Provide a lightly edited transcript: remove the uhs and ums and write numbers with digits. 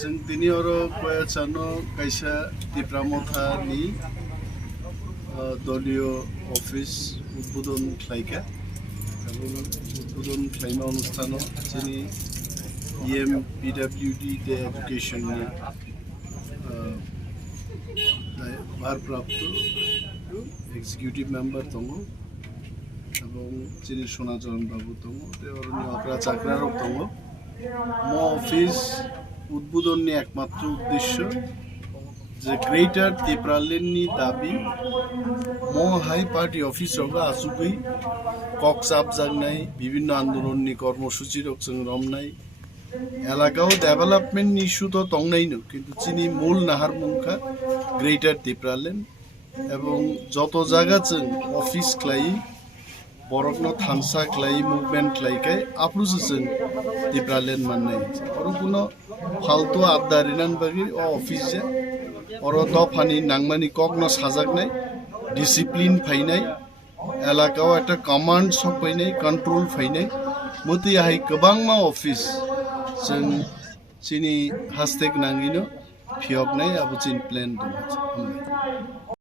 जों दिनै आरो कयाचानो कायसा तिप्रामथानि दलीय अफिस उद्बोधन खालायखा এবং উদ্বোধন খাইমা অনুষ্ঠান যিনি ইএম পিডব্লিউডি তে এডুকেশননি ভারপ্রাপ্ত এক্সিকিউটিভ মেম্বার দङ এবং যিনি সোনাচরণ বাবু দङ অরণ্য অগ্রা চাকরারক দङ म অফিস উদ্বোধননি একমাত্র উদ্দেশ্য যে গ্রেটার তিপ্রালেননি দাবি म हाई पार्टी अफिस आसुगै कक्साब जागनाय विभिन्न आन्दोलननि कर्मसूची रकजों रमनाय एलाकायाव डेभेलपमेन्ट इस्यु तो दंनायनो किन्तु चिनि मूल नाहार मुंखा ग्रेटार तिप्रालेन एवं जत जायगाजों अफिस खालाय बरकनो थानसा खालाय मुभमेन्ट खालायखाय आप्लुसो जों तिप्रालेन माननाय आरो कुनो फाल्तु आबदारिनान बागै अफिस जा और दफानि नांमानि ककनो साजागनाय डिसिप्लिन फैनाय एलाकायाव एक कमांड सफैनाय कंट्रोल फैनाय मते हाय गोबांमा अफिस जों चिनि हास्टेक नांगिनो फियबनाय आबो चिन प्लेन दङ।